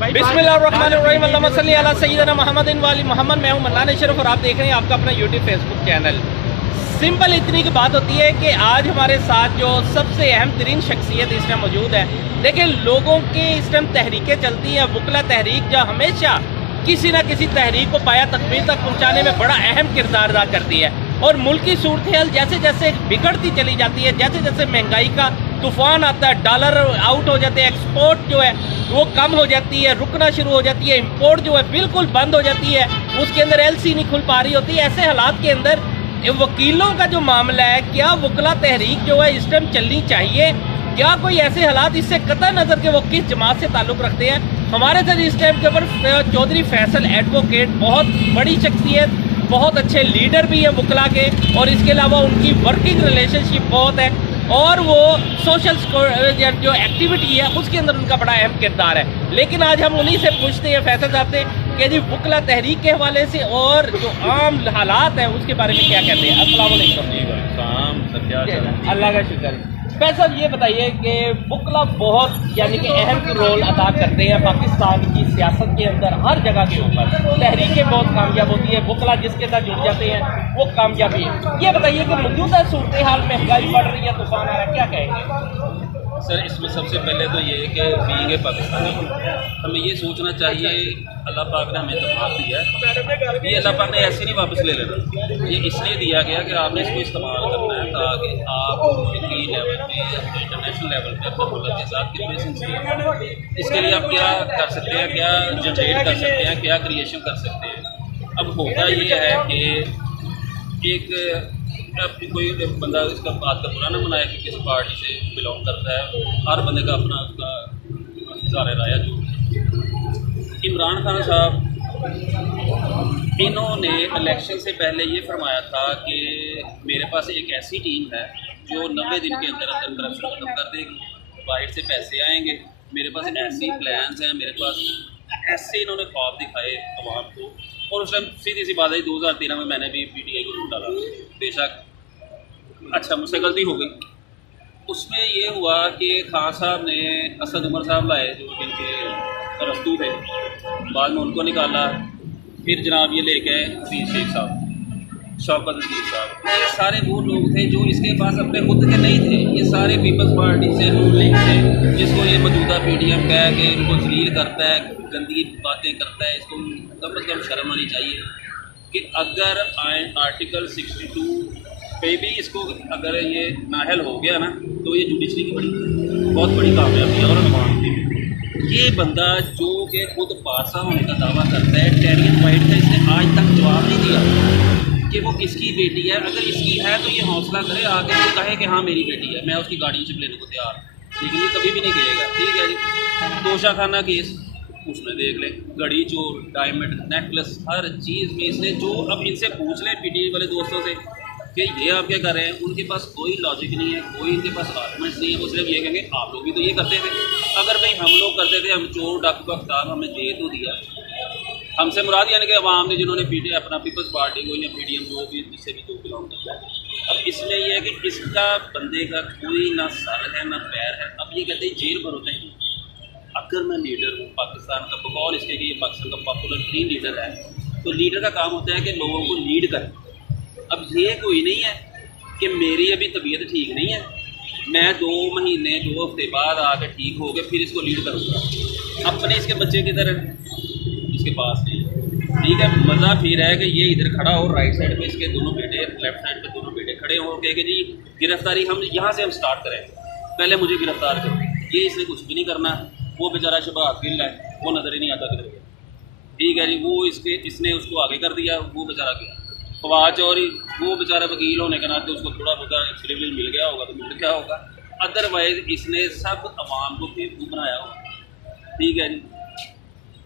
बिस्मिल्लाहिर्रहमानिर्रहीम अल्लाहुम्मा सल्ली अला सय्यिदना मुहम्मदिन व आलि मुहम्मद। मैं हूं मन्नान अशरफ और आप देख रहे हैं आपका अपना यूट्यूब फेसबुक चैनल। सिंपल इतनी की बात होती है कि आज हमारे साथ जो सबसे अहम तरीन शख्सियत इस टाइम मौजूद है। देखिए, लोगों की इस टाइम तहरीकें चलती हैं। वकला तहरीक जो हमेशा किसी न किसी तहरीक को पाया तकमील तक पहुँचाने में बड़ा अहम किरदार अदा करती है। और मुल्क की सूरत हाल जैसे जैसे बिगड़ती चली जाती है, जैसे जैसे महंगाई का तूफान आता है, डॉलर आउट हो जाते हैं, एक्सपोर्ट जो है वो कम हो जाती है, रुकना शुरू हो जाती है, इंपोर्ट जो है बिल्कुल बंद हो जाती है, उसके अंदर एलसी नहीं खुल पा रही होती है। ऐसे हालात के अंदर वकीलों का जो मामला है, क्या वकला तहरीक जो है इस टाइम चलनी चाहिए? क्या कोई ऐसे हालात इससे कतई नज़र के वो किस जमात से ताल्लुक़ रखते हैं? हमारे साथ इस टाइम के ऊपर चौधरी फैसल एडवोकेट, बहुत बड़ी शख्सियत, बहुत अच्छे लीडर भी हैं वकला के, और इसके अलावा उनकी वर्किंग रिलेशनशिप बहुत है और वो सोशल जो एक्टिविटी है उसके अंदर उनका बड़ा अहम किरदार है। लेकिन आज हम उन्हीं से पूछते हैं, फैसल साहब से, कि जी वकला तहरीक के हवाले से और जो आम हालात हैं उसके बारे में क्या कहते हैं। अस्सलाम वालेकुम। अल्लाह का शुक्र। फैसल ये बताइए कि वकला बहुत यानी कि अहम रोल अदा करते हैं पाकिस्तान की सियासत के अंदर, हर जगह के ऊपर तहरीकें बहुत कामयाब होती है, वकला जिसके साथ जुड़ जाते हैं वो कामयाबी है। ये बताइए कि मौजूदा सूरत हाल में महंगाई बढ़ रही है, तूफान आ रहा है, क्या कहेंगे? सर, इसमें सबसे पहले तो ये है कि बीइंग ए पाकिस्तानी हमें ये सोचना चाहिए, अल्लाह पाक ने हमें इत्मीनान दिया है। ये अल्लाह पाक ने ऐसे नहीं वापस ले लेना, ये इसलिए दिया गया कि आपने इसको इस्तेमाल करना है ताकि आप मुल्की लेवल पे, इंटरनेशनल लेवल पे अपने मुल्क के साथ कितने सिंसियर, इसके लिए आप क्या कर सकते हैं, क्या जनरेट कर सकते हैं, क्या क्रिएशन कर सकते हैं। अब होता ये है कि एक कोई बंदा इसका बात का बुरा ना मनाए कि किसी पार्टी से बिलोंग करता है, हर बंदे का अपना उसका इज़हार राय जो। इमरान खान साहब, इन्होंने इलेक्शन से पहले ये फरमाया था कि मेरे पास एक ऐसी टीम है जो 90 दिन के अंदर अंदर करप्शन खत्म कर देगी, बाहर से पैसे आएंगे, मेरे पास ऐसी प्लान्स हैं, मेरे पास ऐसे इन्होंने ख्वाब दिखाए अवाम को। और उस टाइम सीधी सी बात है, 2013 में मैंने भी PTI को डाला, बेशक अच्छा मुझसे गलती हो गई। उसमें ये हुआ कि खान साहब ने असद उमर साहब लाए जो जिनके रस्तू थे, बाद में उनको निकाला, फिर जनाब ये लेके आए अजीज शेख साहब, शौकत अजीज साहब। ये सारे वो लोग थे जो इसके पास अपने खुद के नहीं थे, ये सारे पीपल्स पार्टी से लिंक थे, जिसको ये मौजूदा PDM कह के इनको जलील करता है, गंदी बातें करता है। इसको कम से कम शर्म आनी चाहिए कि अगर आर्टिकल 62 पे भी इसको अगर ये नाहल हो गया ना, तो ये जुडिशरी की बहुत बड़ी कामयाबी है। और अवाम की ये बंदा जो कि खुद पासा होने का दावा करता है, टेरियन वाइट का, इसने आज तक जवाब नहीं दिया कि वो किसकी बेटी है। अगर इसकी है तो ये हौसला करे, आगे तो कहे कि हाँ मेरी बेटी है, मैं उसकी गाड़ी से लेने को तैयार, लेकिन ये कभी भी नहीं कहेगा। ठीक है जी, तोशा खाना केस उसमें देख लें, घड़ी चोर, डायमंड नेकलेस, हर चीज़ में इसने जो, अब इनसे पूछ लें PTI वाले दोस्तों से कि ये आप क्या कर रहे हैं, उनके पास कोई लॉजिक नहीं है, कोई इनके पास आर्गूमेंट्स नहीं है। वो सिर्फ ये कहेंगे आप लोग भी तो ये करते थे। अगर भाई हम लोग करते थे, हम चोर डाकू का खिताब हमें दे तो दिया, हमसे मुराद यानी कि अवाम ने जिन्होंने PTI अपना पीपल्स पार्टी को या PDM जो भी जिससे भी जो बिलोंग करता है। अब इसमें यह है कि इसका बंदे का कोई ना सर है ना पैर है। अब ये कहते हैं जेल भरोते हैं। अगर मैं लीडर हूँ पाकिस्तान का, बकौल इसके कि ये पाकिस्तान का पॉपुलर 3 लीडर है, तो लीडर का काम होता है कि लोगों को लीड करें। अब ये कोई नहीं है कि मेरी अभी तबीयत ठीक नहीं है, मैं 2 महीने 2 हफ्ते बाद आकर ठीक हो गए फिर इसको लीड करूँगा। अपने इसके बच्चे की तरह इसके पास नहीं। ठीक है, मज़ा फिर है कि ये इधर खड़ा हो, राइट साइड पे इसके दोनों बेटे, लेफ्ट साइड पे दोनों बेटे खड़े हो के जी गिरफ्तारी हम यहाँ से हम स्टार्ट करें, पहले मुझे गिरफ्तार करो। ये इसने कुछ भी नहीं करना। वो बेचारा शबाब गिल है, वो नज़र ही नहीं आता किधर गया। ठीक है जी, वो इसने उसको आगे कर दिया, वो बेचारा गया। फवाद चौधरी, वो बेचारा वकील होने के नाते उसको थोड़ा बहुत प्रिविलेज मिल गया होगा तो मिल गया होगा, अदरवाइज इसने सब अवाम को फिर बनाया होगा। ठीक है जी,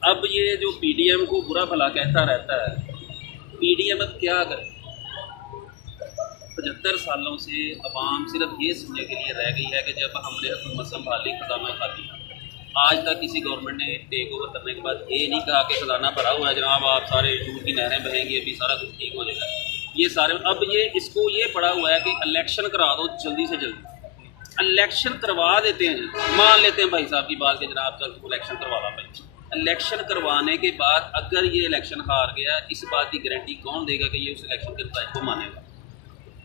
अब ये जो PDM को बुरा भला कहता रहता है, PDM अब क्या करे? 75 सालों से अवाम सिर्फ ये सुनने के लिए रह गई है कि जब हमने हुकूमत संभाली खजाना खाली। आज तक किसी गवर्नमेंट ने टेक ओवर करने के बाद ये नहीं कहा कि खजाना भरा हुआ है जनाब, आप सारे दूध की नहरें बहेंगी, अभी सारा कुछ ठीक हो जाएगा। ये सारे अब ये इसको ये पड़ा हुआ है कि इलेक्शन करा दो जल्दी से जल्दी। इलेक्शन करवा देते हैं, मान लेते हैं भाई साहब की बात कि जनाब चल इलेक्शन करवा ला भाई, इलेक्शन करवाने के बाद अगर ये इलेक्शन हार गया, इस बात की गारंटी कौन देगा कि ये उस इलेक्शन के नतायज को मानेगा?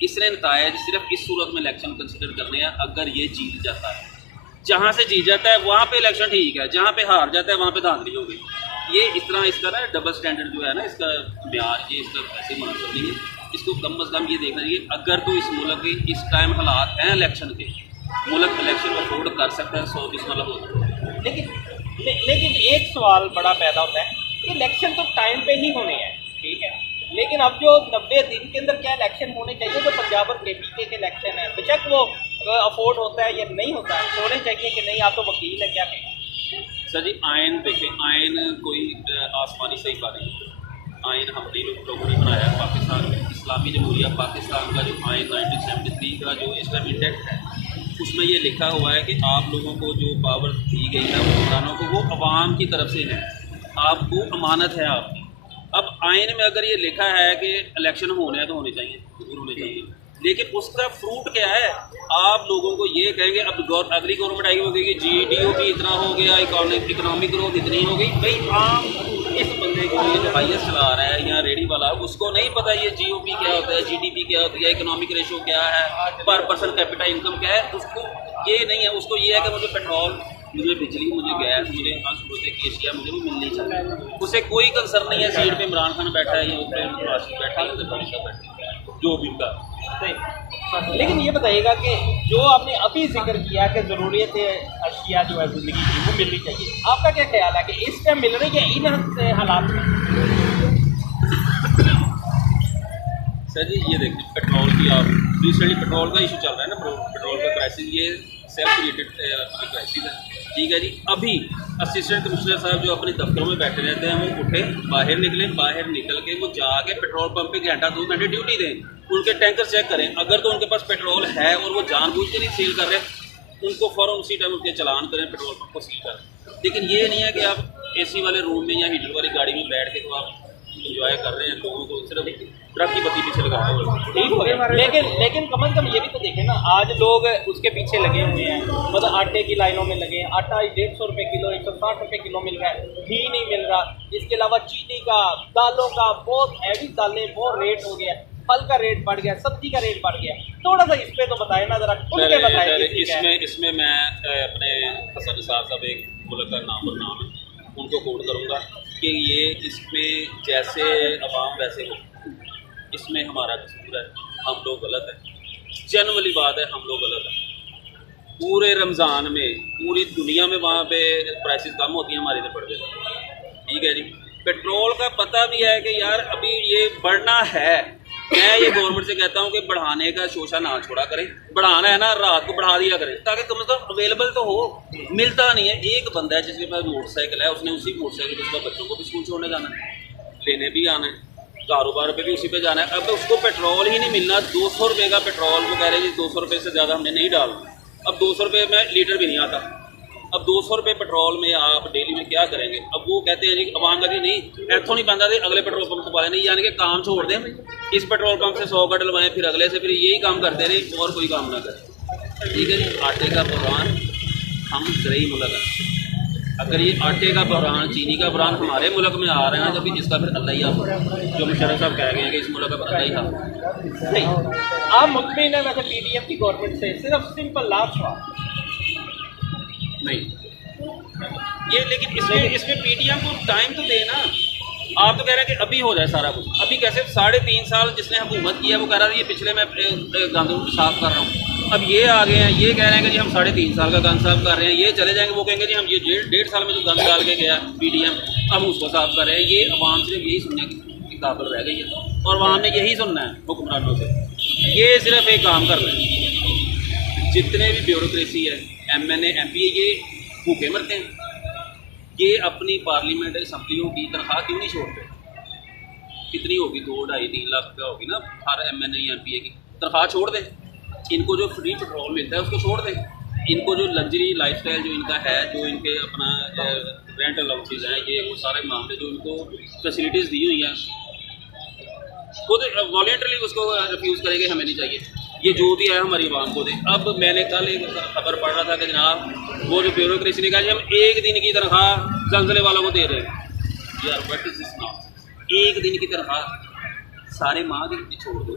इसने नतायज सिर्फ इस सूरत में इलेक्शन कंसिडर करने हैं अगर ये जीत जाता है। जहाँ से जीत जाता है वहाँ पे इलेक्शन ठीक है, जहाँ पे हार जाता है वहाँ पे धांधली हो गई। ये इस तरह इसका ना डबल स्टैंडर्ड जो है ना, इसका म्यार, ये इसका ऐसे मुनासिब नहीं है। इसको कम अज़ कम ये देखना चाहिए, अगर तो इस मुल्क के इस टाइम हालात हैं इलेक्शन के, मुल्क इलेक्शन को अफोर्ड कर सकता है, 100 वाला होता है। लेकिन एक सवाल बड़ा पैदा होता है कि इलेक्शन तो टाइम पे ही होने हैं, ठीक है, लेकिन अब जो 90 दिन के अंदर क्या इलेक्शन होने चाहिए? जो पंजाब और केपी के इलेक्शन है, बेशक वो अफोर्ड होता है या नहीं होता है, होने चाहिए कि नहीं? आप तो वकील है, क्या कहें? सर जी, आयन देखें, आयन कोई आसमानी सही बात नहीं। आयन हमने लोगों ने बनाया है पाकिस्तान में। इस्लामी जमहूरिया पाकिस्तान का जो आयन 1973 का जो इस्लामी एक्ट है, उसमें ये लिखा हुआ है कि आप लोगों को जो पावर दी गई है हुक्मरानों को, वो अवाम की तरफ से है, आपको अमानत है आपकी। अब आयन में अगर ये लिखा है कि इलेक्शन होने हैं तो होने चाहिए, जरूर होने चाहिए, लेकिन उसका फ्रूट क्या है? आप लोगों को ये कहेंगे, अब अगली गवर्नमेंट आएगी, वो कहेगी GDP इतना हो गया, इकोनॉमिक ग्रोथ इतनी हो गई। भाई आम इस बंदे को ये जो हाइएस्ट चला रहा है या रेडी वाला, उसको नहीं पता ये GOP क्या होता है, GDP क्या होती है, इकोनॉमिक रेशो क्या है, पर पर्सन कैपिटा इनकम क्या है। उसको ये नहीं है, उसको ये है कि मुझे पेट्रोल, मुझे बिजली, मुझे गैस, मुझे अंशुरूत एशिया मुझे वो मिलनी चाहिए। उसे कोई कंसर्न नहीं है सीट पे इमरान खान बैठा है या उस पर राशिद बैठा है, बैठा है, जो भी उनका। लेकिन ये बताइएगा कि जो आपने अभी जिक्र किया कि ज़रूरियत अशिया जो है ज़िंदगी की वो मिलनी चाहिए, आपका क्या ख्याल है कि इस टाइम मिल रही है इन हालात में? सर जी ये देखिए, पेट्रोल की आप रिसेंटली पेट्रोल का इशू चल रहा है ना, पेट्रोल का क्राइसिस, ये सेल्फ क्रिएटेड क्राइसिस है, ठीक है जी। अभी असिस्टेंट कमिश्नर साहब जो अपने दफ्तरों में बैठे रहते हैं, वो उठे, बाहर निकले, बाहर निकल के वो जाके पेट्रोल पंप पे घंटा 2 घंटे ड्यूटी दें, उनके टैंकर चेक करें। अगर तो उनके पास पेट्रोल है और वो जानबूझ के नहीं सील कर रहे, उनको फ़ौरन उसी टाइम उनके चलान करें, पेट्रोल पंप को सील करें। लेकिन ये नहीं है कि आप AC वाले रूम में या हीटर वाली गाड़ी में बैठ के तो आप इंजॉय कर रहे हैं, लोगों को सिर्फ ट्रक की बत्ती पीछे लगा रहे हैं, ठीक हो गया। लेकिन कम अज़ कम ये भी तो देखें ना, आज लोग उसके पीछे लगे हुए हैं, मतलब आटे की लाइनों में लगे हैं। आटा 150 रुपये किलो, 160 रुपये किलो मिल रहा है, घी नहीं मिल रहा। इसके अलावा चीनी का, दालों का, बहुत हैवी दालें, बहुत रेट हो गया, फल का रेट बढ़ गया, सब्जी का रेट बढ़ गया। थोड़ा सा इस पे तो बताए ना, जरा खुल के बताए। इसमें मैं अपने हसन साहब एक मुल्क का नाम और नाम है, उनको कोट करूँगा कि ये इसमें जैसे अवाम वैसे हो, इसमें हमारा कसूर है, हम लोग गलत हैं। जन्म वाली बात है, हम लोग गलत हैं। पूरे रमज़ान में पूरी दुनिया में वहाँ पे प्राइसेस कम होती हैं, हमारे इधर बढ़ जाती, ठीक है जी। पेट्रोल का पता भी है कि यार अभी ये बढ़ना है। मैं ये गवर्नमेंट से कहता हूँ कि बढ़ाने का शोशा ना छोड़ा करें, बढ़ाना है ना रात को बढ़ा दिया करें, ताकि कम से कम अवेलेबल तो हो। मिलता नहीं है। एक बंदा है जिसके पास मोटरसाइकिल है, उसने उसी मोटरसाइकिल पर उसका बच्चों को भी स्कूल छोड़ने जाना है, लेने भी आना है, कारोबार पे भी उसी पे जाना है। अब उसको पेट्रोल ही नहीं मिलना। 200 रुपये का पेट्रोल वो कह रहे हैं जी 200 रुपये से ज़्यादा हमने नहीं डालना। अब 200 रुपये में लीटर भी नहीं आता। अब 200 रुपये पेट्रोल में आप डेली में क्या करेंगे? अब वो कहते हैं जी अवाम लगी नहीं, इतों नहीं बंदा थे, अगले पेट्रोल पंप को वाले नहीं, यानी कि काम छोड़ दें, इस पेट्रोल पंप से 100 का डलवाएं, फिर अगले से, फिर यही काम करते रहे और कोई काम ना करें, ठीक है जी। आटे का बहरान, हम ज़रूरी मुल्क है, अगर ये आटे का बहरान, चीनी का बहरान हमारे मुल्क में आ रहे हैं तो फिर इसका फिर अल्लाह ही आप, जो मुशर्रफ साहब कह गए हैं कि इस मुल्क का अल्लाह ही आप नहीं। आप मुतमिन है वैसे PDM की गवर्नमेंट से? सिर्फ सिंपल लास्ट सवाल नहीं ये, लेकिन इसमें PDM को टाइम तो देना। आप तो कह रहे हैं कि अभी हो जाए सारा कुछ। अभी कैसे? 3.5 साल जिसने हुकूमत की है वो कह रहा था ये पिछले मैं गंद साफ कर रहा हूँ। अब ये आ गए हैं, ये कह रहे हैं कि जी हम 3.5 साल का गंद साफ कर रहे हैं। ये चले जाएंगे, वो कहेंगे जी हम ये 1.5 साल में जो गंद डाल के गया PDM हम उसको साफ कर रहे हैं। ये अवाम सिर्फ यही सुनने की काबिल रह गई है और अवाम ने यही सुनना है हुक्मरानों से। ये सिर्फ एक काम कर रहे हैं, जितने भी ब्यूरोक्रेसी है, MNA MP ये भूखे मरते हैं। ये अपनी पार्लियामेंट असम्बलियों की तनख्वाह क्यों नहीं छोड़ते? कितनी होगी? 2, 2.5, 3 लाख रुपया होगी ना हर MNA या MP की तनख्वाह छोड़ दें। इनको जो फ्री पेट्रोल मिलता है उसको छोड़ दें। इनको जो लग्जरी लाइफस्टाइल जो इनका है, जो इनके अपना रेंट अलाउंसेज हैं, ये वो सारे मामले जो इनको फैसिलिटीज़ दी हुई हैं, खुद वॉलेंटरली उसको रिफ्यूज़ करेंगे, हमें नहीं चाहिए। ये जो भी है हमारी आवाम को दे। अब मैंने कल एक खबर पढ़ रहा था कि जनाब वो जो ब्यूरोक्रेसी ने कहा जी हम 1 दिन की तनख्वाह जलजले वालों को दे रहे हैं। यार व्हाट इज दिस नाउ? एक दिन की तनख्वाह सारे माह की छोड़ दो,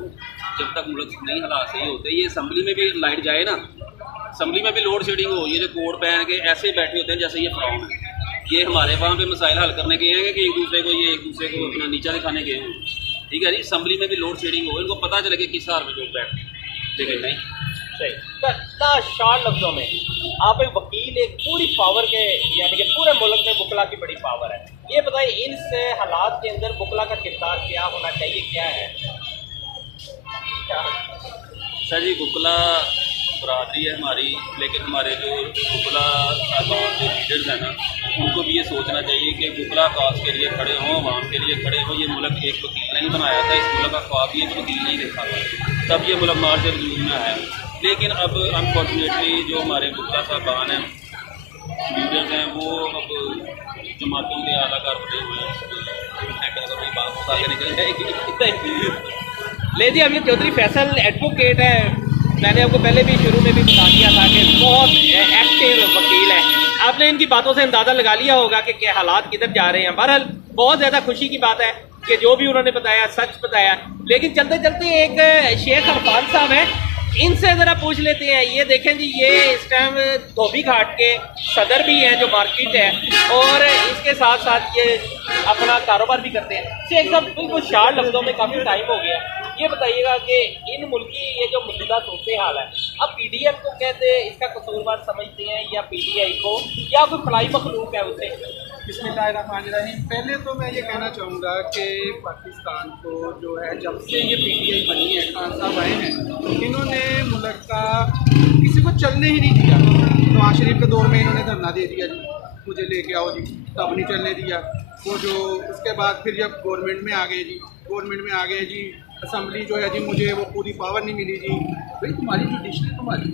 जब तक मुल्क नहीं हालात सही होते। ये असम्बली में भी लाइट जाए ना, असम्बली में भी लोड शेडिंग हो, ये जो कोट पहन के ऐसे बैठे होते हैं जैसे ये फराउन है। ये हमारे वहाँ पे मसाइल हल करने के हैं कि एक दूसरे को अपना नीचा दिखाने के हैं। ठीक है जी, असम्बली में भी लोड शेडिंग हो, इनको पता चले कि किस हाल में लोग बैठे, लेकिन नहीं। सही शॉर्ट लफ्जों में आप एक वकील, एक पूरी पावर के, यानी कि पूरे मुल्क में बुकला की बड़ी पावर है, ये बताइए इन हालात के अंदर बुकला का किरदार क्या होना चाहिए, क्या है? सर जी, बुकला बरादरी है हमारी, लेकिन हमारे जो बुकला साहबान जो लीडर्स हैं ना, उनको भी ये सोचना चाहिए कि बुकला काज के लिए खड़े हों, आवाम के लिए खड़े हों। ये मुल्क एक वकील नहीं बनाया था, इस मुल्क का ख्वाब भी एक वकील नहीं देखा था, तब ये मुल्क मार्च वजूद में आया। लेकिन अब अनफॉर्चुनेटली जो हमारे बुकला साहबान हैं, लीडर्स हैं, वो अब जमातों के आला कार बने हुए हैं। बात बता के निकल ले जी, अमीर चौधरी फैसल एडवोकेट है, मैंने आपको पहले भी शुरू में भी बता दिया था कि बहुत एक्टिव वकील है। आपने इनकी बातों से अंदाज़ा लगा लिया होगा कि क्या हालात किधर जा रहे हैं। बहरहाल बहुत ज़्यादा खुशी की बात है कि जो भी उन्होंने बताया सच बताया। लेकिन चलते चलते एक शेख अरफान साहब हैं, इनसे ज़रा पूछ लेते हैं। ये देखें जी, ये इस टाइम धोबी घाट के सदर भी हैं जो मार्केट है, और इसके साथ साथ ये अपना कारोबार भी करते हैं। शेख साहब, बिल्कुल शार्ट लफ्ज़ों में काफ़ी टाइम हो गया, ये बताइएगा कि इन मुल्क की ये जो मौजूदा सूरत हाल है, अब पीडीएफ को कहते हैं इसका कसूरवार समझते हैं, या पीटीआई को, या कोई फलाई मखलूक है उसे? बिस्मिल्लाहिर्रहमानिर्रहीम। पहले तो मैं ये कहना चाहूँगा कि पाकिस्तान को जो है, जब से ये पीटीआई बनी है, खान साहब आए हैं, इन्होंने मुल्क का किसी को चलने ही नहीं दिया। नवाज शरीफ के दौर में इन्होंने धरना दे दिया जी, मुझे लेके आओ जी, तब नहीं चलने दिया। वो जो उसके बाद फिर जब गवर्नमेंट में आ गए जी, असम्बली जो है जी, मुझे वो पूरी पावर नहीं मिली जी। भाई तुम्हारी जुडिशरी, तुम्हारी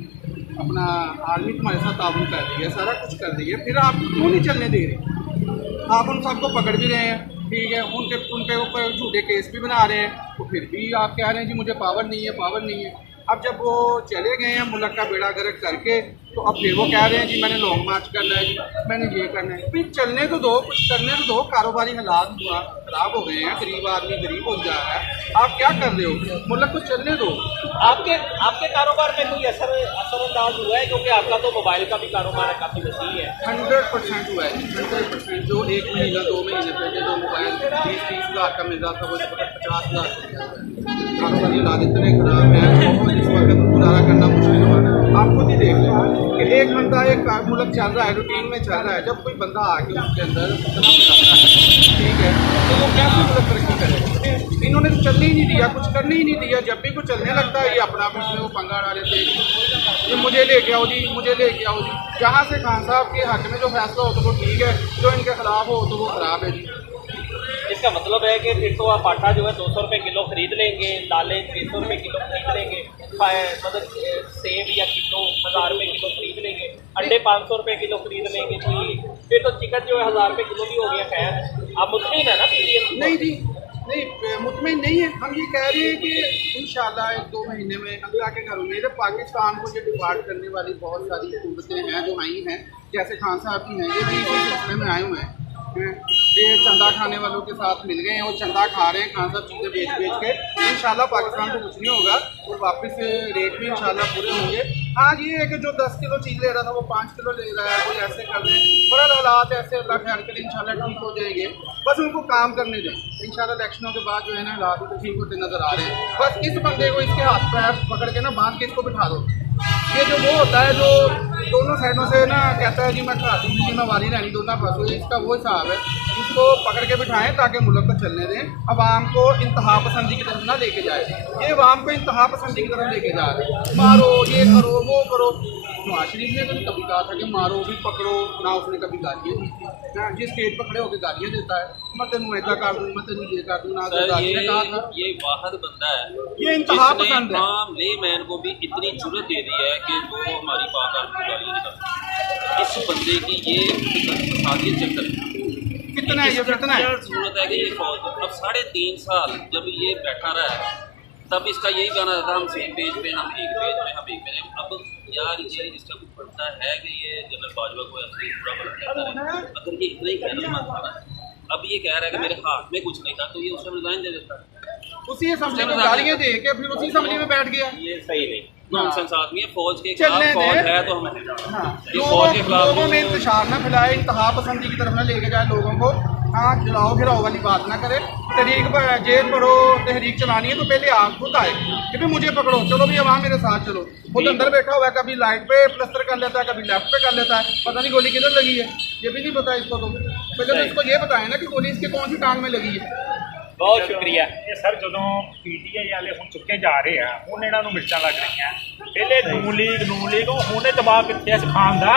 अपना आर्मी तुम्हारे साथ ताउन कर रही है, सारा कुछ कर रही है, फिर आप क्यों नहीं चलने दे रहे? आप उन सबको पकड़ भी रहे हैं, ठीक है, उनके ऊपर झूठे केस भी बना रहे हैं, तो फिर भी आप कह रहे हैं जी मुझे पावर नहीं है। अब जब वो चले गए हैं मुल्क का बेड़ा गर्क करके, तो अब फिर वो कह रहे हैं जी मैंने लॉन्ग मार्च करना है जी, मैंने ये करना है। फिर चलने तो दो, कुछ करने तो दो। कारोबारी हालात खराब हो गए हैं, गरीब आदमी गरीब हो जा रहा है, आप क्या कर रहे हो? मुल्क को चलने दो। आपके कारोबार में कोई असरअंदाज हुआ है? क्योंकि आपका तो मोबाइल का भी कारोबार है, काफ़ी वसी है। 100% हुआ है, 100%। जो 1 महीना 2 महीने पहले जो मोबाइल 20-30 हज़ार का मिल रहा था, वो इस वक्त 50,000 कारोबारी हालात इतने खराब हैं, बहुत इस वक्त गुजारा करना मुश्किल हो रहा है। आप खुद ही देख लें कि एक बंदा एक मुल्क चल रहा है, रूटीन में चल रहा है, जब कोई बंदा आके उसके अंदर इतना फैलाता है, ठीक है, तो वो कैसे मुल्क तरक्की करेगा? इन्होंने तो चलने ही नहीं दिया, कुछ करने ही नहीं दिया। जब भी कुछ चलने लगता है, ये अपना उसमें वो पंगा डाले थे, ये मुझे लेके आओ जी, मुझे लेके आओ जी। जहाँ से खान साहब के हक में जो फैसला हो तो वो ठीक है, जो इनके खिलाफ हो तो वो खराब है जी। इसका मतलब है कि फिर तो आप आटा जो है 200 रुपये किलो खरीद लेंगे, दालें 600 रुपये किलो खरीद लेंगे, मतलब सेब या किलो 1000 रुपये किलो खरीद लेंगे, अंडे 500 रुपये किलो खरीद लेंगे जी। फिर तो चिकन जो है 1000 रुपये किलो भी हो गया। खैर, आप मुतमिन है ना पीडीएफ? नहीं जी, नहीं मुतमिन नहीं है। हम ये कह रहे हैं कि इंशाल्लाह 1-2 महीने में अल्लाह के घर उम्मीद है, पाकिस्तान को ये डिपार्ट करने वाली बहुत सारी हुकूमतें हैं जो आई हैं, जैसे खान साहब की हैं, ये भी इसी सिलसिले में आए हुए हैं। ये चंदा खाने वालों के साथ मिल गए हैं, वो चंदा खा रहे हैं खान साहब चीज़ें बेच के। इंशाल्लाह पाकिस्तान को कुछ नहीं होगा और वापस रेट भी इंशाल्लाह पूरे होंगे। आज ये है कि जो 10 किलो चीज़ ले रहा था वो 5 किलो ले रहा है, कोई ऐसे कर रहे हैं। बड़ा हालात ऐसे अल्लाह खैर करे, इंशाल्लाह ठीक हो जाएंगे। बस उनको काम करने दें, इंशाल्लाह इलेक्शनों के बाद जो है ना हालात तो ठीक होते नज़र आ रहे हैं। बस इस बंदे को इसके हाथ पैर पकड़ के ना बांध के इसको बिठा दो। ये जो वो होता है जो दोनों साइडों से ना कहता है जी मैं खाती हूँ, मैं वाली रहनी दोनों फंसो, इसका वो हिसाब है। इसको पकड़ के बिठाएं ताकि मुल्क को चलने दें, अवाम को इंतहा पसंदी की तरफ ना लेके जाए। ये अवाम को इंतहा पसंदी की तरफ लेके जा रहे हैं, मारो, ये करो, वो करो। नवाज शरीफ ने तो कभी कहा था कि मारो भी पकड़ो ना, उसने कभी गालियाँ दी थी ना, जिस स्टेज पर खड़े होकर गालियाँ देता है, मैं तेनू ऐसा कर दूँ, मैं तेनू ये कर दूँ ना। ये वाहद बंदा है, ये इंतहा पसंद है। आम लेमैन को भी इतनी जरूरत दे दी है कि वो हमारी पाक गालियाँ नहीं करता। इस बंदे की ये साजिश चक्कर कितना है, ये कितना है जरूरत है कि ये फौज अब 3.5 साल जब ये बैठा रहा है, तब इसका यही गाना था हम सेम पेज पे, हम एक पेज पे, हम एक पेज। अब यार ये इसका कुछ पड़ता है कि ये जनरल बाजवा को ऐसे ही बुरा भला कहता है। अगर ये इतना ही कहना मानता ना, अब ये कह रहा है कि मेरे हाथ में कुछ नहीं था, तो ये उस समय रिजाइन दे देता। उसी असम्बली में गालियां दे के फिर उसी असम्बली में बैठ गया। ये सही नहीं। नॉनसेंस आदमी है। फौज के खिलाफ फौज है तो हमें फौज के खिलाफ लोगों में इंतशार ना फैलाए, इंतहा पसंदी की तरफ ना लेके जाए लोगों को। हाँ, खिलाओ घिराओ वाली बात ना करे। तहरीक जेल पढ़ो, तहरीक चलानी है तो पहले आप खुद आए कि भाई मुझे पकड़ो, चलो भी आवाम मेरे साथ चलो। खुद अंदर बैठा हुआ है, कभी लाइट पे प्लस्तर कर लेता है, कभी लेफ्ट पे कर लेता है, पता नहीं गोली किधर लगी है, ये भी नहीं पता इसको। तो पहले तो इसको ये बताएं ना कि गोली इसके कौन सी टांग में लगी है। बहुत शुक्रिया। ਇਹ ਸਰ ਜਦੋਂ ਪੀਟੀਆਈ ਵਾਲੇ ਹੁਣ ਚੁੱਕੇ ਜਾ ਰਹੇ ਆ, ਹੁਣ ਇਹਨਾਂ ਨੂੰ ਮਿਰਚਾਂ ਲੱਗ ਰਹੀਆਂ। ਪਹਿਲੇ ਨੂਨ ਲੀਗ ਉਹ ਹੁਣੇ ਦਿਮਾਗ ਕਿੱਥੇ ਆ ਸਿਖਾਉਣ ਦਾ?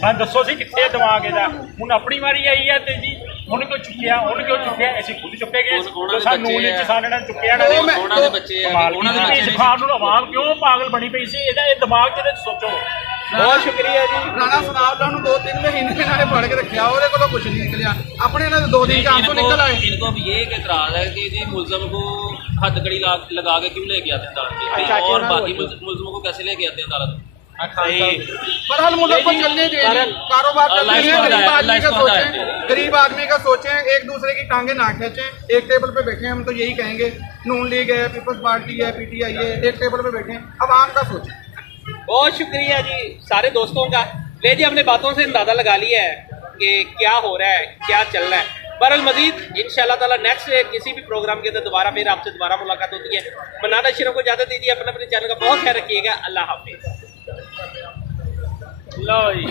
ਸਾਨੂੰ ਦੱਸੋ ਸੀ ਕਿੱਥੇ ਦਿਮਾਗ ਇਹਦਾ? ਹੁਣ ਆਪਣੀ ਵਾਰੀ ਆਈ ਆ ਤੇ ਜੀ ਹੁਣ ਕਿਉਂ ਚੁੱਕਿਆ, ਹੁਣ ਕਿਉਂ ਚੁੱਕਿਆ? ਅਸੀਂ ਖੁਦ ਚੁੱਕੇ ਗਏ, ਸਾਨੂੰ ਨੂਨ ਲੀਗ ਚ ਸਾਡੇ ਨਾਲ ਚੁੱਕਿਆ ਨਾ। ਉਹਨਾਂ ਦੇ ਬੱਚੇ ਆ, ਉਹਨਾਂ ਦੇ ਬੱਚੇ ਨੇ ਸਿਖਾਉਣ ਨੂੰ ਆਵਾਮ ਕਿਉਂ ਪਾਗਲ ਬਣੀ ਪਈ ਸੀ? ਇਹਦਾ ਇਹ ਦਿਮਾਗ ਜਿਹਦੇ ਸੋਚੋ। बहुत शुक्रिया जी। राणा सनाब का 2-3 महीने इन्होंने फड़ के रखा, वो को कुछ नहीं निकलिया। अपने 2 दिन काम तो निकल आए। इनको अब ये एक एतराज है कि जी मुलजम को हथकड़ी लगा के क्यों लेके आते हैं अदालत में, अच्छा, और बाकी मुलजमों को कैसे लेके आते हैं अदालत। पर हर मुल्क को चलने दे, कारोबार करते हैं। गरीब आदमी का सोचें, गरीब आदमी का सोचें, एक दूसरे की टांगे ना खींचें। एक टेबल पे बैठे हम तो यही कहेंगे, नून लीग है, पीपल्स पार्टी है, पीटीआई है, एक टेबल पे बैठे, अवाम का सोचें। बहुत शुक्रिया जी सारे दोस्तों का। ले जी, अपने बातों से अंदाज़ा लगा लिया है कि क्या हो रहा है, क्या चल रहा है। बहरहाल मजीद इंशाल्लाह ताला नेक्स्ट किसी भी प्रोग्राम के अंदर दोबारा फिर आपसे दोबारा मुलाकात होती है। मन्नान अशरफ को इजाज़त दीजिए। अपने चैनल का बहुत ख्याल रखिएगा। अल्लाह हाफिज़। लो जी।